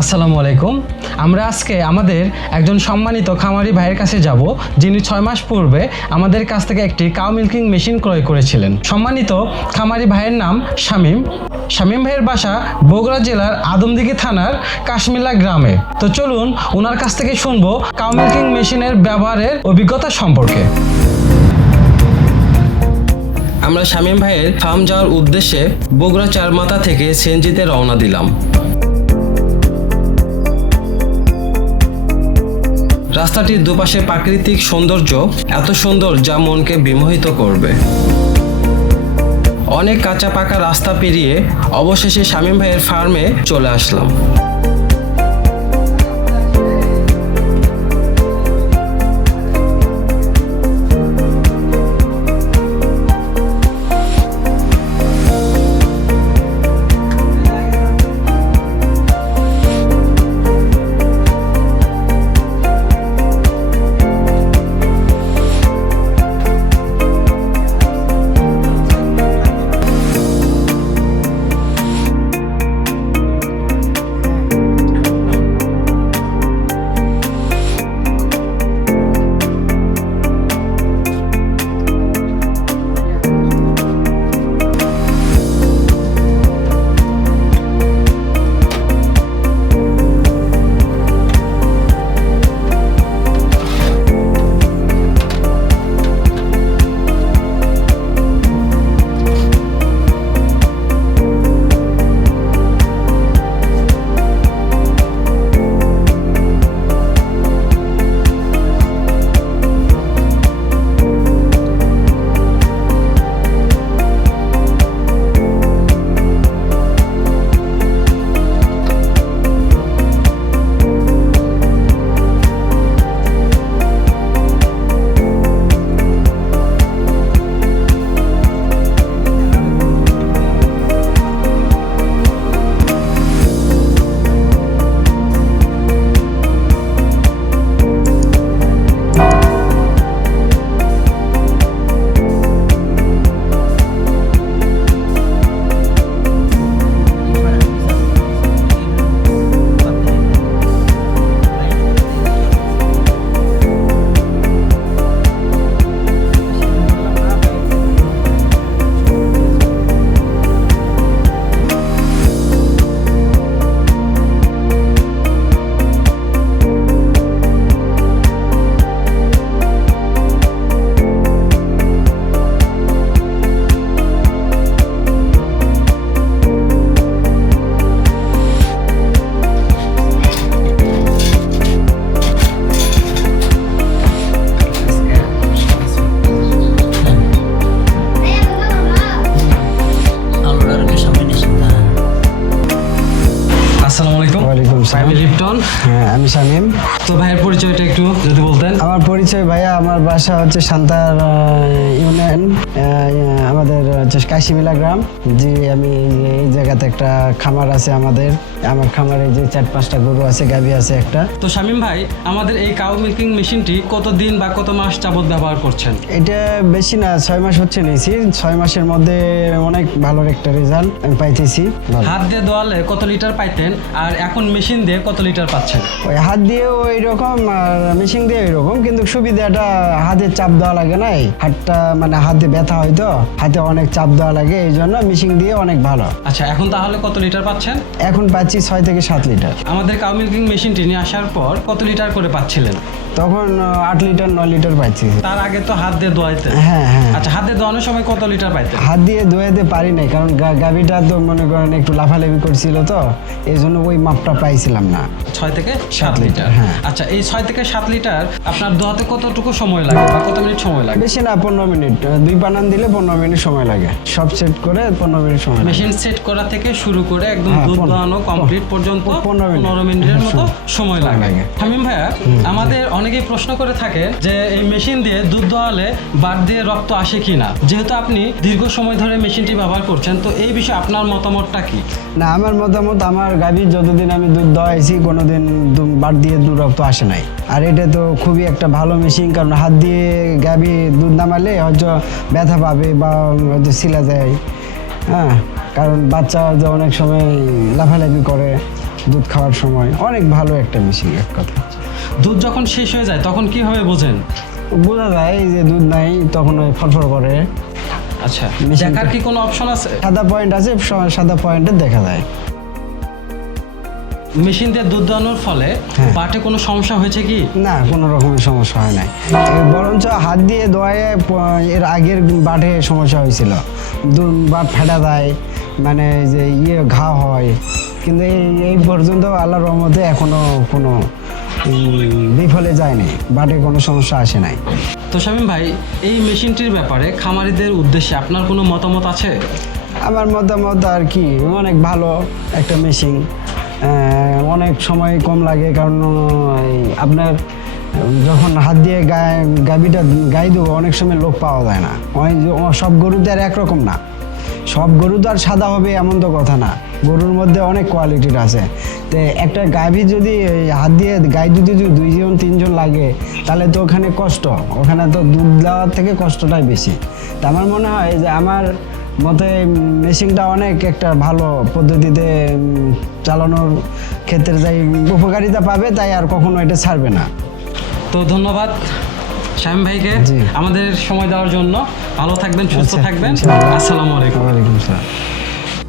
আসসালামু আলাইকুম। আমরা আজকে আমাদের একজন সম্মানিত খামারি ভাইয়ের কাছে যাব, যিনি ছয় মাস পূর্বে আমাদের কাছ থেকে একটি কাউ মিল্কিং মেশিন ক্রয় করেছিলেন। সম্মানিত খামারি ভাইয়ের নাম শামীম। শামীম ভাইয়ের বাসা বগুড়া জেলার আদমদিঘি থানার কাশ্মিলা গ্রামে। তো চলুন ওনার কাছ থেকে শুনব কাউ মিল্কিং মেশিনের ব্যবহারের অভিজ্ঞতা সম্পর্কে। আমরা শামীম ভাইয়ের ফার্ম যাওয়ার উদ্দেশ্যে বগুড়া চারমাথা থেকে সেনজিতে রওনা দিলাম। রাস্তাটির দুপাশে প্রাকৃতিক সৌন্দর্য এত সুন্দর যা মনকে বিমোহিত করবে। অনেক কাঁচা পাকা রাস্তা পেরিয়ে অবশেষে শামীম ভাইয়ের ফার্মে চলে আসলাম। আমি লিপটন হ্যাঁ আমি শামীম তো ভাইয়ের পরিচয়টা একটু যদি বলতেন। আমার পরিচয় ভাইয়া আমার বাসা হচ্ছে সান্তার ইউনিয়ন আমাদের হচ্ছে কাশিমিলা গ্রাম। জি আমি এই জায়গাতে একটা খামার আছে আমাদের। আমার খামারে যে চার পাঁচটা গরু আছে গাভী আছে একটা। তো শামীম ভাই আমাদের এই কাউ মিল্কিং মেশিনটি কত দিন বা কত মাস যাবত ব্যবহার করছেন? এটা বেশি না ছয় মাস হচ্ছে নিয়েছি। ছয় মাসের মধ্যে অনেক ভালো একটা রেজাল্ট আমি পাইতেছি। হাত দিয়ে দোয়ালে কত লিটার পাইতেন? আর এখন মেশিন দিয়ে কত লিটার পাচ্ছেন? ওই হাত দিয়ে ওই রকম আর মেশিন দিয়ে ওই রকম কিন্তু সুবিধাটা হাতে চাপ দেওয়া লাগে না হাতটা মানে হাতে ব্যথা হয় তো হাতে অনেক চাপ দেওয়া লাগে এই জন্য মেশিন দিয়ে অনেক ভালো। আচ্ছা এখন তাহলে কত লিটার পাচ্ছেন? এখন পাচ্ছি ছয় থেকে সাত লিটার। আমাদের কাউ মিল্কিং মেশিনটি নিয়ে আসার পর কত লিটার করে পাচ্ছিলেন? তখন আট লিটার নয় লিটার পাচ্ছি। তার আগে তো হাত দিয়ে দোয়াইতেন হ্যাঁ হ্যাঁ। আচ্ছা হাত দিয়ে দোয়ানোর সময় কত লিটার পাইতেন? হাত দিয়ে ধোয়াতে পারি নাই কারণ গাভীটা তো মনে করেন একটু লাফালাফি করছিল তো এই জন্য ওই মাপটা পাইছিলাম না। ছয় থেকে সাত লিটার। হ্যাঁ। আচ্ছা এই ছয় থেকে সাত লিটার আপনার দোয়াতে কতটুকু সময় লাগে বা কত মিনিট সময় লাগে? বেশি না পনেরো মিনিট। দুই বানান দিলে পনেরো মিনিট সময় লাগে। সব সেট করে পনেরো মিনিট সময় মেশিন সেট করা থেকে শুরু করে একদম হ্যাঁ, দুধ দোয়ানো কমপ্লিট পর্যন্ত পনেরো মিনিটের মতো সময় লাগে। হামিম ভাইয়া আমাদের অনেকেই প্রশ্ন করে থাকে যে এই মেশিন দিয়ে দুধ দোয়ালে বাদ দিয়ে রক্ত আসে কিনা? যেহেতু আপনি দীর্ঘ সময় ধরে মেশিনটি ব্যবহার করছেন তো এই বিষয়ে আপনার মতামতটা কি? না আমার মতামত আমার গাভী যতদিন আমি দুধ দোয়াইছি কোনোদিন দু- বাট দিয়ে দুধ রক্ত আসে নাই। আর এটা তো খুবই একটা ভালো মেশিন কারণ হাত দিয়ে গাভী দুধ নামালে হয়তো ব্যথা পাবে বা হয়তো শিলা যায়। হ্যাঁ কারণ বাচ্চা যে অনেক সময় লাফালাফি করে দুধ খাওয়ার সময়। অনেক ভালো একটা মেশিন এক কথা। দুধ যখন শেষ হয়ে যায় তখন কীভাবে বোঝেন? বোঝা যায় যে দুধ নাই তখন ওই ফটফট করে। আচ্ছা দেখার কি কোনো অপশন আছে? সাদা পয়েন্ট আছে সাদা পয়েন্টে দেখা যায়। মেশিন দিয়ে দুধ দোয়ানোর ফলে হ্যাঁ। পাটে কোনো সমস্যা হয়েছে কি? না কোনো রকমের সমস্যা হয় নাই। বরঞ্চ হাত দিয়ে দোয়ায় এর আগের বাটে সমস্যা হয়েছিল। বাট ফেটা দেয় মানে যে ইয়ে ঘা হয়। কিন্তু এই এই পর্যন্ত আল্লাহ রহমতে এখনও কোনো বিফলে যায়নি। বাটে কোনো সমস্যা আসে নাই। তো শামীম ভাই এই মেশিনটির ব্যাপারে খামারিদের উদ্দেশ্যে আপনার কোনো মতামত আছে? আমার মতামত আর কি অনেক ভালো একটা মেশিন। অনেক সময় কম লাগে, কারণ আপনার যখন হাত দিয়ে গায়ে গাবিটা গাই দেবো, অনেক সময় লোক পাওয়া যায় না। সব গরু তো আর একরকম না। সব গরু তো আর সাদা হবে এমন তো কথা না। গরুর মধ্যে অনেক কোয়ালিটির আছে। তো একটা গাভী যদি হাত দিয়ে গাই দুধে যদি দুইজন, তিনজন লাগে, তাহলে তো ওখানে কষ্ট। ওখানে তো দুধ দেওয়ার থেকে কষ্টটাই বেশি। তা আমার মনে হয় যে, আমার মতে মেশিনটা অনেক একটা ভালো পদ্ধতিতে চালানোর ক্ষেত্রে যাই উপকারিতা পাবে তাই আর কখনো এটা ছাড়বে না। তো ধন্যবাদ শামীম ভাইকে আমাদের সময় দেওয়ার জন্য। ভালো থাকবেন সুস্থ আচ্ছা, থাকবেন। আসসালামু আলাইকুম। ওয়ালাইকুম আসসালাম।